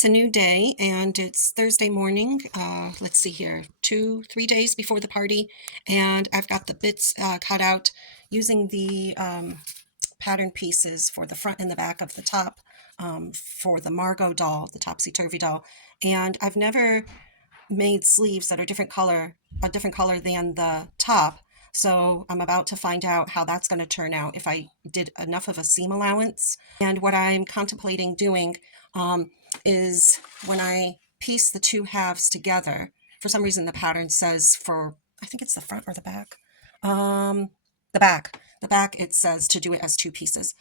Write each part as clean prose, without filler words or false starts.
It's a new day and it's Thursday morning. Let's see here, 3 days before the party, and I've got the bits cut out using the pattern pieces for the front and the back of the top for the Margot doll, the Topsy Turvy doll. And I've never made sleeves that are a different color than the top. So I'm about to find out how that's going to turn out if I did enough of a seam allowance. And what I'm contemplating doing is when I piece the two halves together, for some reason the pattern says for, I think it's the front or the back. The back. The back, it says to do it as two pieces.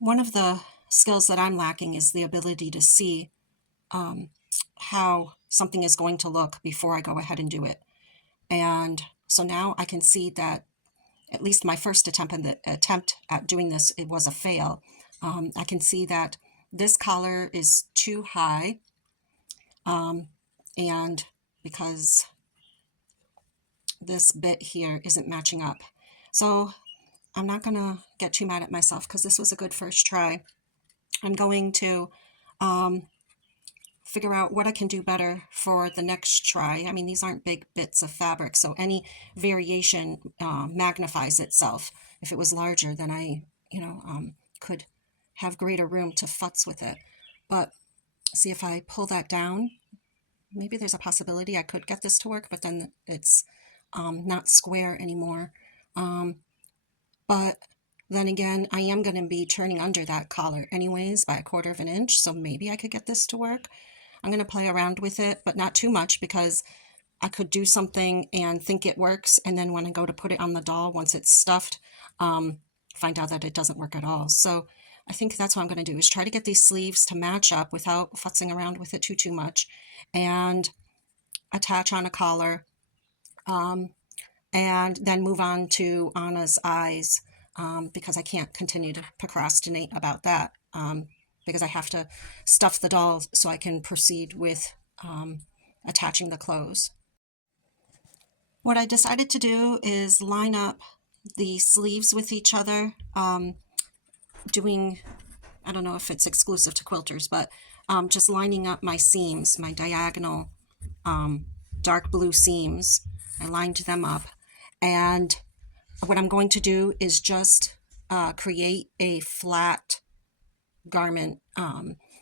One of the skills that I'm lacking is the ability to see how something is going to look before I go ahead and do it. And so now I can see that at least my first attempt at doing this, it was a fail. I can see that this collar is too high, and because this bit here isn't matching up. So I'm not going to get too mad at myself because this was a good first try. I'm going to figure out what I can do better for the next try. I mean, these aren't big bits of fabric, so any variation magnifies itself. If it was larger, then I, could have greater room to futz with it. But see, if I pull that down, maybe there's a possibility I could get this to work, but then it's not square anymore. But then again, I am going to be turning under that collar anyways by 1/4 of an inch, so maybe I could get this to work. I'm going to play around with it, but not too much, because I could do something and think it works, and then when I go to put it on the doll, once it's stuffed, find out that it doesn't work at all. So I think that's what I'm going to do, is try to get these sleeves to match up without futzing around with it too much, and attach on a collar, and then move on to Anna's eyes, because I can't continue to procrastinate about that, because I have to stuff the doll so I can proceed with attaching the clothes. What I decided to do is line up the sleeves with each other, doing, I don't know if it's exclusive to quilters, but just lining up my seams, my diagonal dark blue seams. I lined them up, and what I'm going to do is just create a flat garment.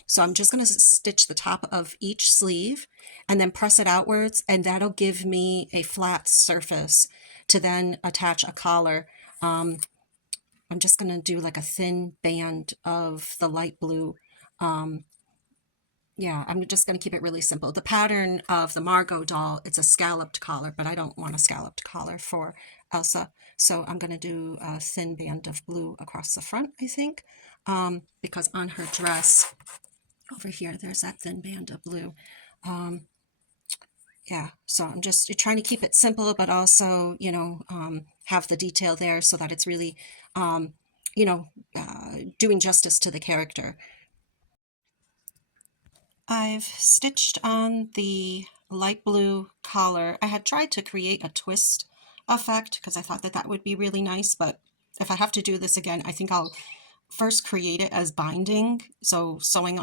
So I'm just going to stitch the top of each sleeve and then press it outwards, and that'll give me a flat surface to then attach a collar. I'm just going to do like a thin band of the light blue. Yeah, I'm just going to keep it really simple. The pattern of the Margot doll, it's a scalloped collar, but I don't want a scalloped collar for Elsa. So I'm going to do a thin band of blue across the front, I think, because on her dress over here, there's that thin band of blue. Yeah, so I'm just trying to keep it simple, but also, have the detail there so that it's really, doing justice to the character. I've stitched on the light blue collar. I had tried to create a twist effect because I thought that that would be really nice, but if I have to do this again, I think I'll first create it as binding, so sewing,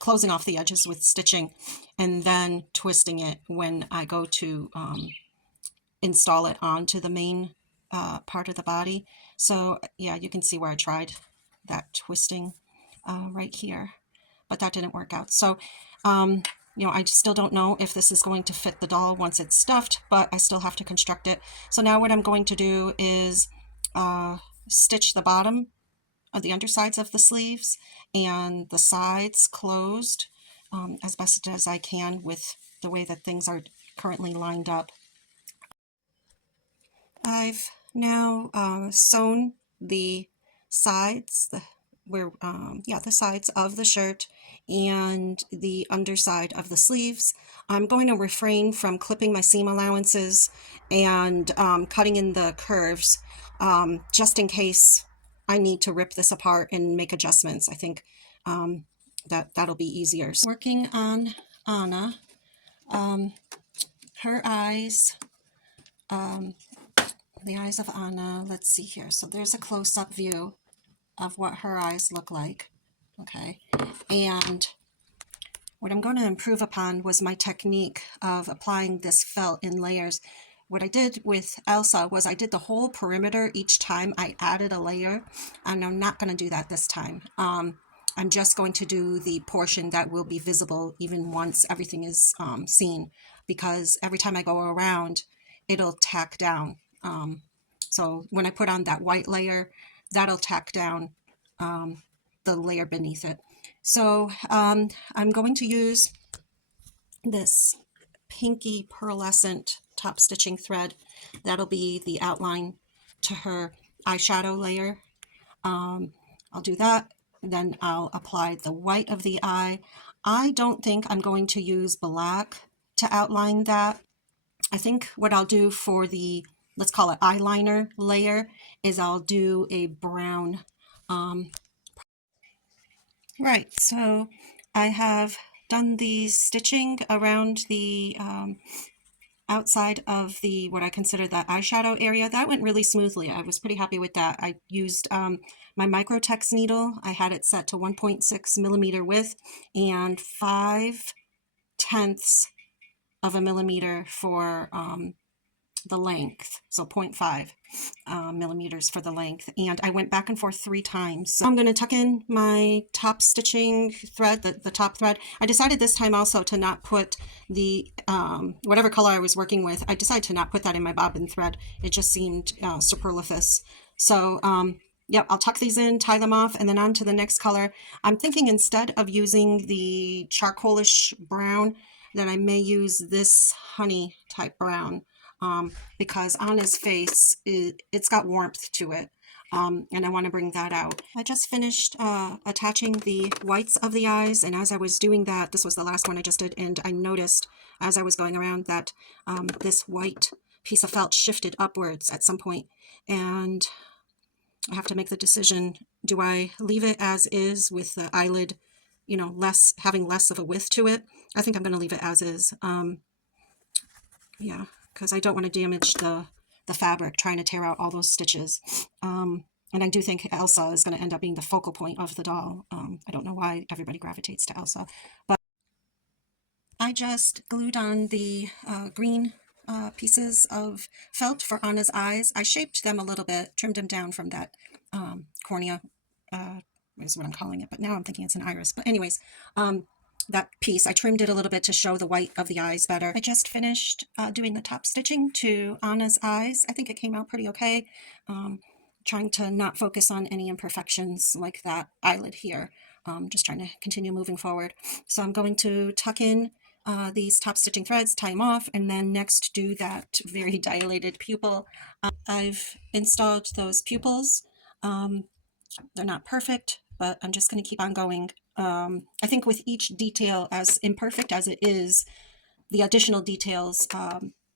closing off the edges with stitching, and then twisting it when I go to install it onto the main part of the body. So yeah, you can see where I tried that twisting right here, but that didn't work out. So, I still don't know if this is going to fit the doll once it's stuffed, but I still have to construct it. So now what I'm going to do is stitch the bottom of the undersides of the sleeves and the sides closed as best as I can with the way that things are currently lined up. I've now sewn the sides, the sides of the shirt and the underside of the sleeves. I'm going to refrain from clipping my seam allowances and cutting in the curves, just in case I need to rip this apart and make adjustments. I think that'll be easier. So working on Anna, her eyes, the eyes of Anna, let's see here. So there's a close-up view of what her eyes look like. Okay, and what I'm going to improve upon was my technique of applying this felt in layers. What I did with Elsa was I did the whole perimeter each time I added a layer, and I'm not going to do that this time. I'm just going to do the portion that will be visible even once everything is seen, because every time I go around, it'll tack down. So when I put on that white layer, that'll tack down the layer beneath it. So I'm going to use this pinky pearlescent top stitching thread. That'll be the outline to her eyeshadow layer. I'll do that, then I'll apply the white of the eye. I don't think I'm going to use black to outline that. I think what I'll do for the, let's call it eyeliner layer, is I'll do a brown. Right, so I have done the stitching around the outside of the what I consider the eyeshadow area. That went really smoothly. I was pretty happy with that. I used my Microtex needle. I had it set to 1.6 millimeter width and 5/10 of a millimeter for the length, so 0.5 millimeters for the length, and I went back and forth 3 times. So I'm going to tuck in my top stitching thread, the top thread. I decided this time also to not put the whatever color I was working with, I decided to not put that in my bobbin thread. It just seemed superfluous. So yep, I'll tuck these in, tie them off, and then on to the next color. I'm thinking instead of using the charcoalish brown, that I may use this honey type brown. Because on his face, it's got warmth to it, and I want to bring that out. I just finished attaching the whites of the eyes, and as I was doing that, this was the last one I just did, and I noticed as I was going around that this white piece of felt shifted upwards at some point, and I have to make the decision, do I leave it as is with the eyelid, you know, having less of a width to it? I think I'm going to leave it as is. Yeah, because I don't want to damage the fabric trying to tear out all those stitches. And I do think Elsa is going to end up being the focal point of the doll. I don't know why everybody gravitates to Elsa, but I just glued on the green pieces of felt for Anna's eyes. I shaped them a little bit, trimmed them down from that cornea, is what I'm calling it, but now I'm thinking it's an iris. But anyways, that piece, I trimmed it a little bit to show the white of the eyes better. I just finished doing the top stitching to Anna's eyes. I think it came out pretty okay. Trying to not focus on any imperfections like that eyelid here. Just trying to continue moving forward. So I'm going to tuck in these top stitching threads, tie them off, and then next do that very dilated pupil. I've installed those pupils. They're not perfect, but I'm just going to keep on going. I think with each detail, as imperfect as it is, the additional details,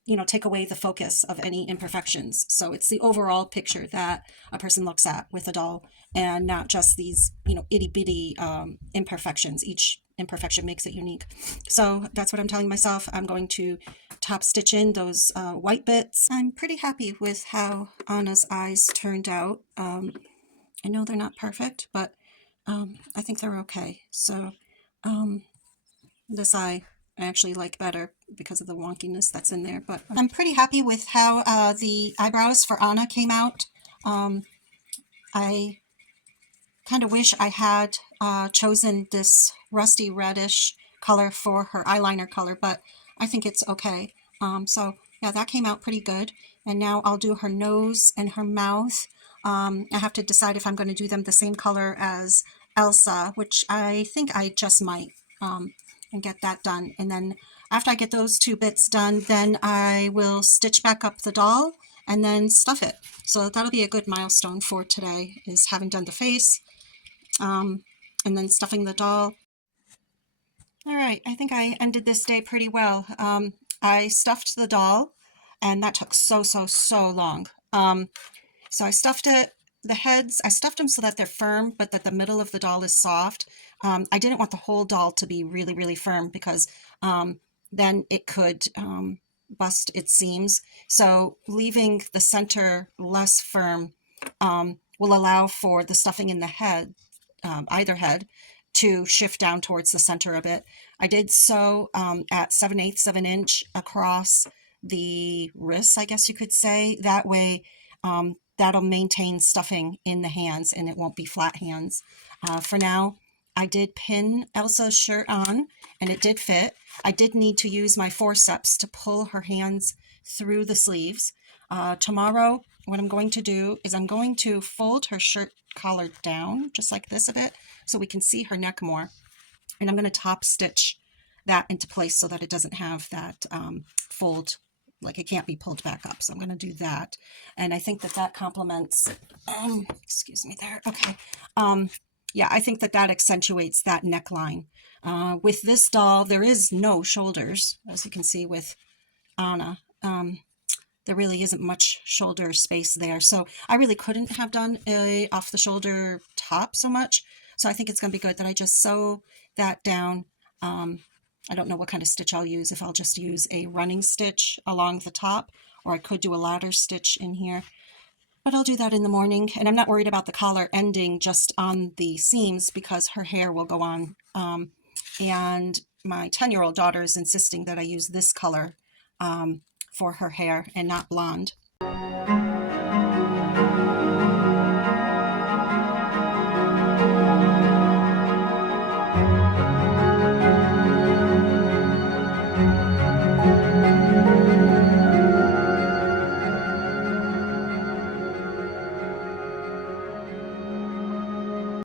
you know, take away the focus of any imperfections. So it's the overall picture that a person looks at with a doll, and not just these, you know, itty bitty imperfections. Each imperfection makes it unique. So that's what I'm telling myself. I'm going to top stitch in those white bits. I'm pretty happy with how Anna's eyes turned out. I know they're not perfect, but I think they're okay. So this eye I actually like better because of the wonkiness that's in there. But I'm pretty happy with how the eyebrows for Anna came out. I kind of wish I had chosen this rusty reddish color for her eyeliner color, but I think it's okay. So yeah, that came out pretty good. And now I'll do her nose and her mouth. I have to decide if I'm going to do them the same color as Elsa, which I think I just might, and get that done. And then after I get those 2 bits done, then I will stitch back up the doll and then stuff it. So that'll be a good milestone for today, is having done the face, and then stuffing the doll. All right, I think I ended this day pretty well. I stuffed the doll, and that took so long. So I stuffed it, the heads, I stuffed them so that they're firm, but that the middle of the doll is soft. I didn't want the whole doll to be really firm, because then it could bust its seams. So leaving the center less firm will allow for the stuffing in the head either head to shift down towards the center a bit. I did sew at 7/8 of an inch across the wrists, I guess you could say. That way, that'll maintain stuffing in the hands and it won't be flat hands. For now, I did pin Elsa's shirt on and it did fit. I did need to use my forceps to pull her hands through the sleeves. Tomorrow, what I'm going to do is I'm going to fold her shirt collar down just like this a bit so we can see her neck more. And I'm going to top stitch that into place so that it doesn't have that fold, like it can't be pulled back up. So I'm going to do that. And I think that that complements, excuse me there. Okay. Yeah, I think that that accentuates that neckline. With this doll, there is no shoulders, as you can see with Anna. There really isn't much shoulder space there. So I really couldn't have done a off the shoulder top so much. So I think it's going to be good that I just sew that down. I don't know what kind of stitch I'll use, if I'll just use a running stitch along the top, or I could do a ladder stitch in here. But I'll do that in the morning. And I'm not worried about the collar ending just on the seams because her hair will go on. And my 10-year-old daughter is insisting that I use this color for her hair and not blonde.